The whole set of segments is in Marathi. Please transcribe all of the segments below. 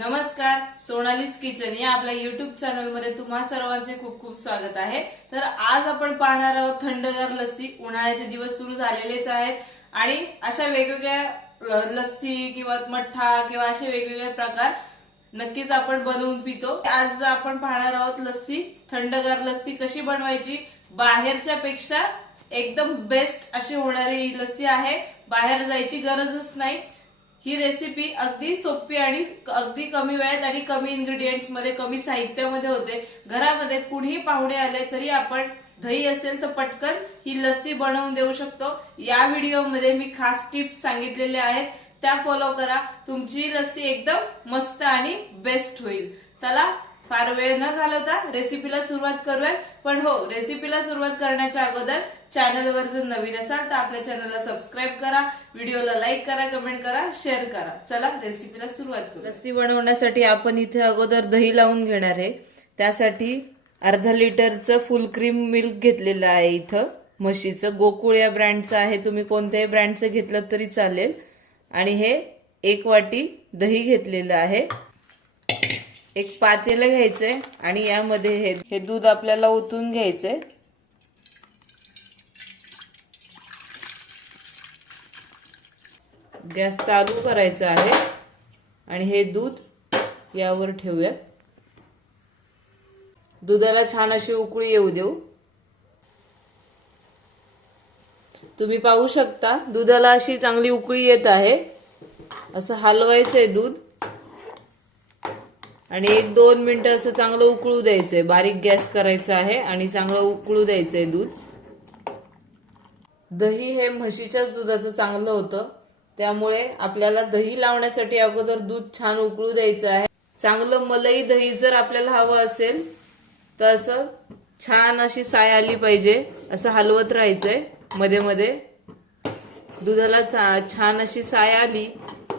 नमस्कार सोनालीस किचन या आपल्या युट्यूब चॅनलमध्ये तुम्हा सर्वांचे खूप खूप स्वागत आहे. तर आज आपण पाहणार आहोत थंडगार लस्सी. उन्हाळ्याचे दिवस सुरू झालेलेच आहेत आणि अशा वेगवेगळ्या लस्सी किंवा मठ्ठा किंवा असे वेगवेगळे प्रकार नक्कीच आपण बनवून पितो. आज आपण पाहणार आहोत लस्सी थंडगार लस्सी कशी बनवायची. बाहेरच्या पेक्षा एकदम बेस्ट अशी होणारी लस्सी आहे. बाहेर जायची गरजच नाही. ही रेसिपी अगदी सोपी आणि अगदी कमी वेळेत आणि कमी इन्ग्रेडियंट्समध्ये कमी साहित्यामध्ये होते. घरामध्ये कुणीही पाहुणे आले तरी आपण दही असेल तर पटकन ही लस्सी बनवून देऊ शकतो. या व्हिडिओमध्ये मी खास टिप्स सांगितलेल्या आहेत. त्या फॉलो करा. तुमची लस्सी एकदम मस्त आणि बेस्ट होईल. चला फार वेळ न घालवता रेसिपीला सुरुवात करूया. पण हो रेसिपीला सुरुवात करण्याच्या अगोदर चॅनलवर जर नवीन असाल तर आपल्या चॅनलला सबस्क्राईब करा. व्हिडिओला लाईक करा कमेंट करा शेअर करा. चला रेसिपीला सुरुवात करू लस्सी बनवण्यासाठी आपण इथे अगोदर दही लावून घेणार आहे. त्यासाठी अर्धा लिटरचं फुल क्रीम मिल्क घेतलेलं आहे इथं. म्हशीचं गोकुळ या ब्रँडचं आहे. तुम्ही कोणत्याही ब्रँडचं घेतलं तरी चालेल. आणि हे एक वाटी दही घेतलेलं आहे. एक पातेलं घ्यायचंय आणि यामध्ये हे हे दूध आपल्याला ओतून घ्यायचंय. गॅस चालू करायचा आहे. आणि हे दूध यावर ठेवूया. दुधाला छान अशी उकळी येऊ देऊ. तुम्ही पाहू शकता दुधाला अशी चांगली उकळी येत आहे. असं हलवायचंय दूध. आणि एक दोन मिनटं असं चांगलं उकळू द्यायचंय. बारीक गॅस करायचा आहे आणि चांगलं उकळू द्यायचंय दूध. दही हे म्हशीच्याच दुधाचं चांगलं होतं. त्यामुळे आपल्याला दही लावण्यासाठी अगोदर दूध छान उकळू द्यायचं आहे. चांगलं मलई दही जर आपल्याला हवं असेल तर असं छान अशी साय आली पाहिजे. असं हलवत राहायचंयमध्ये मध्ये. दुधाला छान अशी साय आली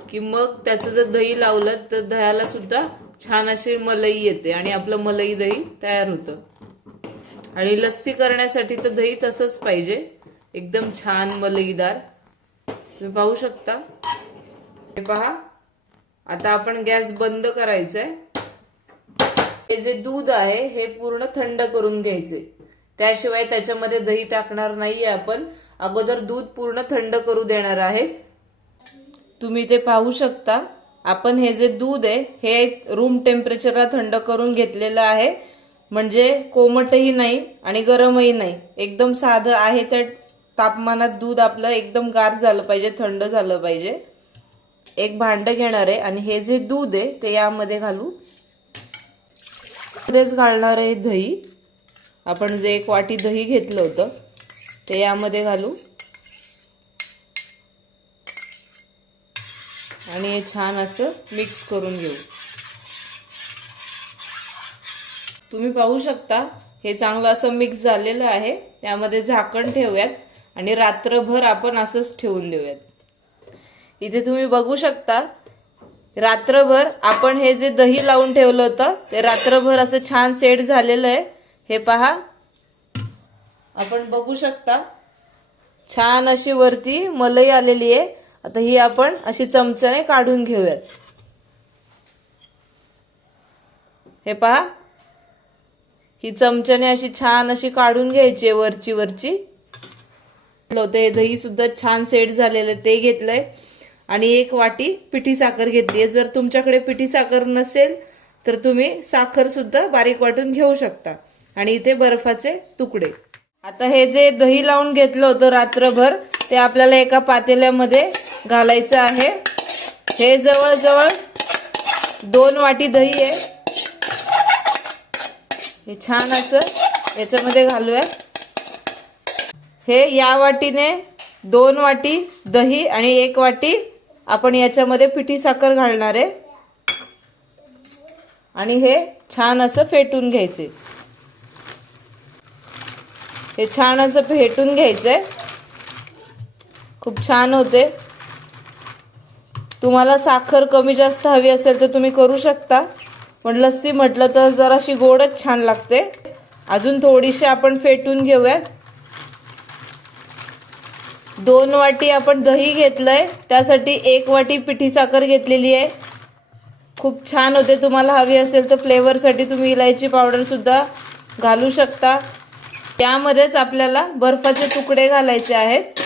की मग त्याचं जर दही लावलं तर दह्याला सुद्धा छान अशी मलई येते आणि आपलं मलई दही तयार होतं. आणि लस्सी करण्यासाठी तर दही तसंच पाहिजे. एकदम छान मलईदार. तुम्ही पाहू शकता. हे पहा. आता आपण गॅस बंद करायचंय. हे जे दूध आहे हे पूर्ण थंड करून घ्यायचे. त्याशिवाय त्याच्यामध्ये दही टाकणार नाहीये आपण. अगोदर दूध पूर्ण थंड करू देणार आहे तुम्ही ते पाहू शकता. आपण हे जे दूध आहे हे रूम टेम्परेचरला थंड करून घेतलेलं आहे. म्हणजे कोमटही नाही आणि गरमही नाही. एकदम साधं आहे त्या तापमानात दूध आपलं एकदम गार झालं पाहिजे थंड झालं पाहिजे. एक भांडं घेणार आहे आणि हे जे दूध आहे ते यामध्ये घालू. मध्येच घालणार आहे दही. आपण जे एक वाटी दही घेतलं होतं ते यामध्ये घालू. आणि हे छान असं मिक्स करून घेऊ. तुम्ही पाहू शकता हे चांगलं असं मिक्स झालेलं आहे. त्यामध्ये झाकण ठेवूयात आणि रात्रभर आपण असंच ठेवून देऊयात. इथे तुम्ही बघू शकता रात्रभर आपण हे जे दही लावून ठेवलं होतं ते रात्रभर असं छान सेट झालेलं आहे. हे पहा. आपण बघू शकता छान अशी वरती मलई आलेली आहे. आता ही आपण अशी चमच्याने काढून घेऊयात. हे पहा. ही चमच्याने अशी छान अशी काढून घ्यायची आहे वरची वरची. होतं हे दही सुद्धा छान सेट झालेलं ते घेतलंय. आणि एक वाटी पिठी साखर घेतली जर तुमच्याकडे पिठी साखर नसेल तर तुम्ही साखर सुद्धा बारीक वाटून घेऊ शकता. आणि इथे बर्फाचे तुकडे. आता हे जे दही लावून घेतलं होतं रात्रभर ते आपल्याला एका पातेल्यामध्ये घालायचं आहे. हे जवळजवळ दोन वाटी दही आहे. हे छान असं याच्यामध्ये घालूया. हे या वाटीने दोन वाटी दही आणि एक वाटी आपण याच्यामध्ये पिठी साखर घालणार आहे. आणि हे छान असं फेटून घ्यायचे. हे छान असं फेटून घ्यायचंय. खूप छान होते. तुम्हाला साखर कमी जास्त हवी असेल तर तुम्ही करू शकता. पण लस्सी म्हटलं तर जराशी गोडच छान लागते. अजून थोडीशी आपण फेटून घेऊया. दोन वाटी आपण दही घेतलंय. त्यासाठी एक वाटी पिठी साखर घेतलेली आहे. खूप छान होते. तुम्हाला हवी असेल तर फ्लेवरसाठी तुम्ही इलायची पावडरसुद्धा घालू शकता. त्यामध्येच आपल्याला बर्फाचे तुकडे घालायचे आहेत.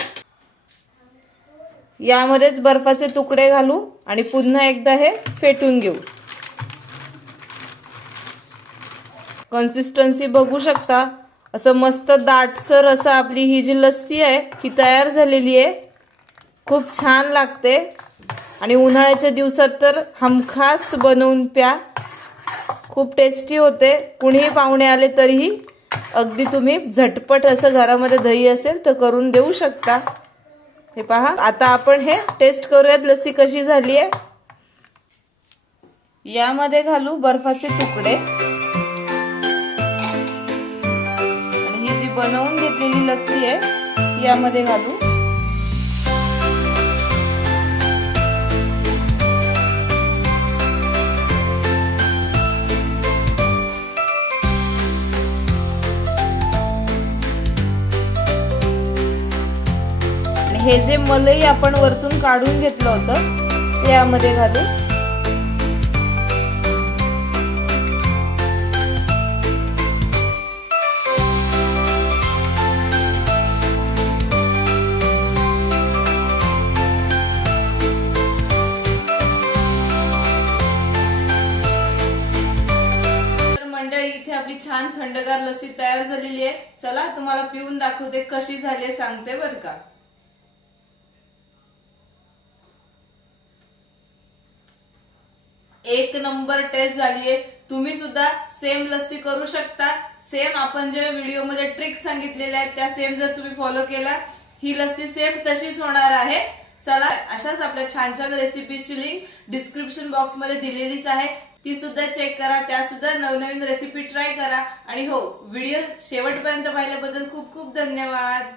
यामध्येच बर्फाचे तुकडे घालू आणि पुन्हा एकदा हे फेटून घेऊ. कन्सिस्टन्सी बघू शकता. असं मस्त दाटसर असं आपली ही जी लस्सी आहे ही तयार झालेली आहे. खूप छान लागते. आणि उन्हाळ्याच्या दिवसात तर हमखास बनवून प्या. खूप टेस्टी होते. कुणीही पाहुणे आले तरीही अगदी तुम्ही झटपट असं घरामध्ये दही असेल तर करून देऊ शकता. हे पहा. आता आपण हे टेस्ट करूयात लस्सी कशी झाली आहे. यामध्ये घालू बर्फाचे तुकडे. आणि ही जी बनवून घेतलेली लस्सी आहे यामध्ये घालू. हे जे मलई आपण वरतून काढून घेतलं होतं ते यामध्ये घालू तर मंडळी इथे आपली छान थंडगार लस्सी तयार झालेली आहे. चला तुम्हाला पिऊन दाखवते कशी झाली आहे सांगते बरं का. एक नंबर टेस्ट झालीये. तुम्ही सुद्धा सेम लस्सी करू शकता. सेम आपण जे व्हिडिओमध्ये ट्रिक सांगितलेल्या आहेत त्या सेम जर तुम्ही फॉलो केला ही लस्सी सेम तशीच होणार आहे. चला अशाच आपल्या छान छान रेसिपीची लिंक डिस्क्रिप्शन बॉक्समध्ये दिलेलीच आहे. ती सुद्धा चेक करा त्या सुद्धा नवनवीन रेसिपी ट्राय करा. आणि हो व्हिडिओ शेवटपर्यंत पाहिल्याबद्दल खूप खूप धन्यवाद.